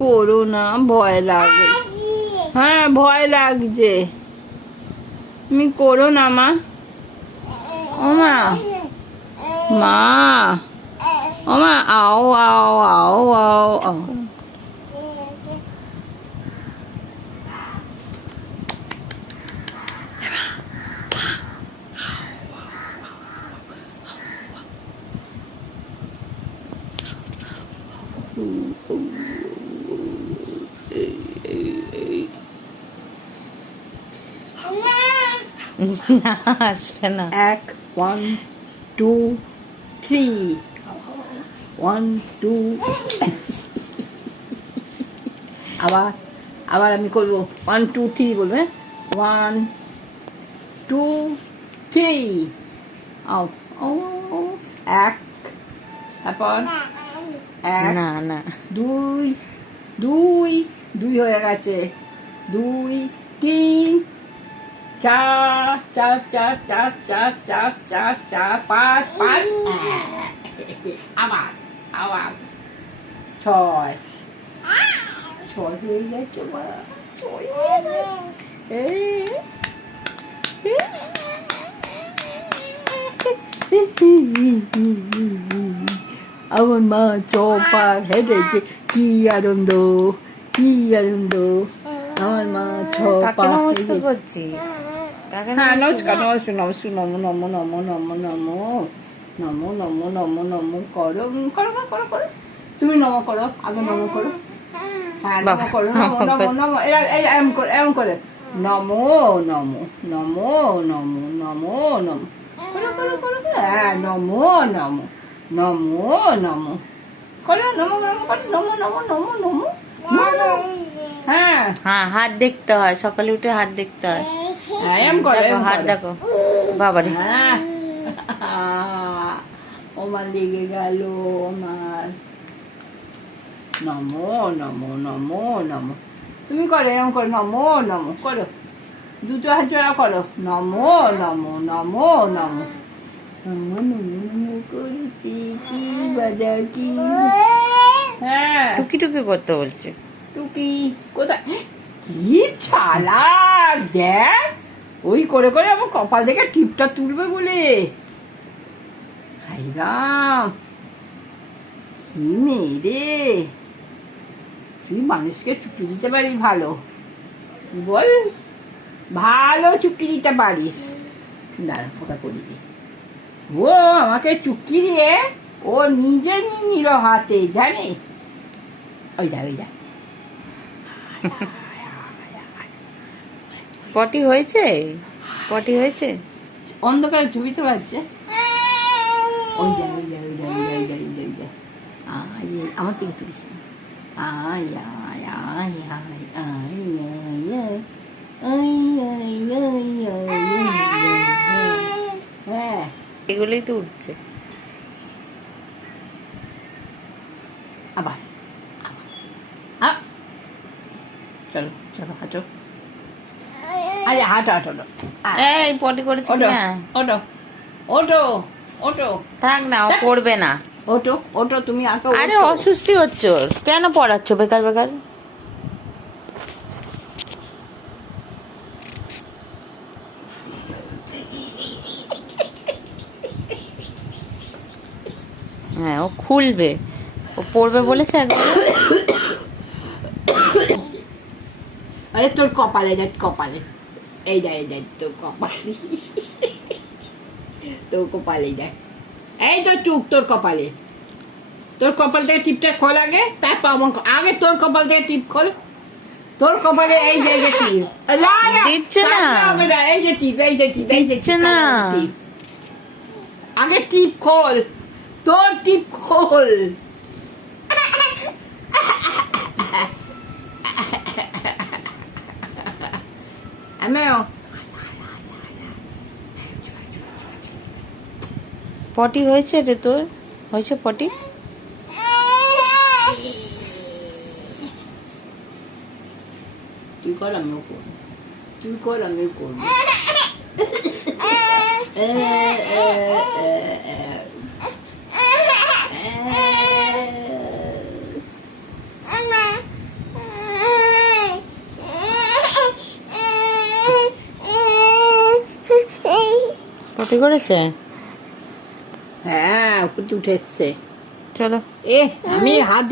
করো না, ভয় লাগে। হ্যাঁ, ভয় লাগছে। তুমি করো না মা। ও মা, মা, ও মা, আও আও আও আও আও। না, আসবে না। 1 1 2 3 1 2 আবার আবার আমি করবো 1 2 3 বলবে 1 2 3 আও ও এক, তারপর এক, না না, দুই দুই দুই হয়ে গেছে, 2 3 4 4 4 4 4 4 4 4 5 5 আবার আবার 6 6 হয়ে গেছে মা, 6 হয়ে গেছে। আমার মা চপার হেঁটেছে, কি আনন্দ, কি আনন্দ। আমার মা কাকে চপার নমস্কার করছিস? কাকে হ্যাঁ, নমস্কার? নমস্কার নমস্কার নমস্কার, নমো নমো নমো নমো নমো নমো নমো নমো নমো করো করো করো করো। তুমি নমো করো, আগে নমো করো। হ্যাঁ, নমো করো, নমো নমো নমো, এরম করে, এরম করে নমো নমো নমো নমো নমো নমো করো করো করো। হ্যাঁ, নমো নমো নমো নমো করো, নমো নমো করো, নমো নমো নমো নমো। হ্যাঁ হ্যাঁ, হাত দেখতে হয়, সকালে উঠে হাত দেখতে হয়। হ্যাঁ, এরম করো, দেখো, এরম হাত করো। দেখো। বাবারে, হ্যাঁ, ওমার লেগে গেল আমার। নমো নমো নমো নমো। তুমি করো, এরকম করো, নমো নমো করো, দুটো হাত জোড়া করো, নমো নমো নমো নমো নমো নমো নমো করছি, কি বাজা কি। হ্যাঁ, টুকি টুকি করতে বলছে। টুকি কোথায়, কি চালাক দেখ, ওই করে করে আমার কপাল থেকে টিপটা তুলবে বলে। হাই রাম, কি মেয়ে রে, তুই মানুষকে চুক্তি দিতে পারিস ভালো, বল, ভালো চুক্তি দিতে পারিস। দাঁড়া, ফোটা করি দি। ও আমাকে চুক্তি দিয়ে ও নিজে নিল হাতে, জানে, ওই দেখ ওই দেখ। পটি হয়েছে? পটি হয়েছে? অন্ধকারে ছবি তো লাগছে। ওই দেখ ওই দেখ ওই দেখ ওই দেখ ওই দেখ ওই দেখ। আমার থেকে তুলিস না। আয় আয় আয় আয় আয় আয় হ্যাঁ, এগুলোই তো উঠছে। আবার চলো চলো হাঁটো, আরে হাঁটো হাঁটো এই পটি করেছে ওটো কিনা? ওটো ওটো ওটো, থাক না, ও করবে না। ওটো ওটো, তুমি আঁকা। আরে অসুস্থি হচ্ছে ওর, কেন পড়াচ্ছ বেকার বেকার? হ্যাঁ, ও খুলবে, ও পড়বে বলেছে একবার। আরে তোর কপালে দেখ, কপালে এই দেখ, এই দেখ তোর কপালে, তোর কপালে দেখ, এই তো টুক তোর কপালে, তোর কপাল থেকে টিপটা খোল আগে, তারপর আমার আগে তোর কপাল থেকে টিপ খোল, তোর কপালে এই যে এই যে টিপ। না, না, দিচ্ছে না। তারপরে হবে না, এই যে টিপ, এই যে টিপ, এই যে দিচ্ছে টিপ, না। টিপ। আগে টিপ খোল, তোর টিপ খোল। আমিও পটি হয়েছে রে তোর? হয়েছে পটি? তুই কর, আমিও করবো, তুই কর, আমিও করবো। পটি করেছে? হ্যাঁ, কুটি উঠে এসছে। চলো। আমি হাত